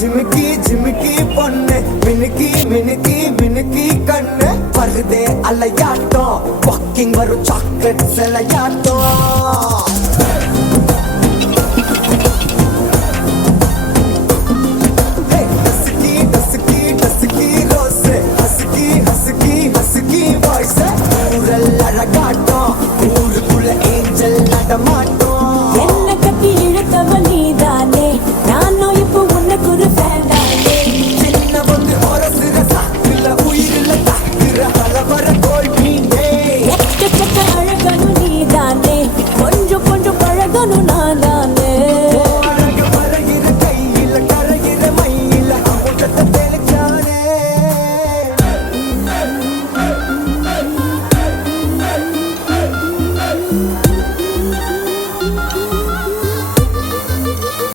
ஜிமிக்கி ஜிமிக்கி பொண்ணு மினுக்கி மினுக்கி மினுக்கி கண்ணு வருதே அலையாட்டம் வாக்கிங் வரும் சாக்லேட் சிலையாட்டம்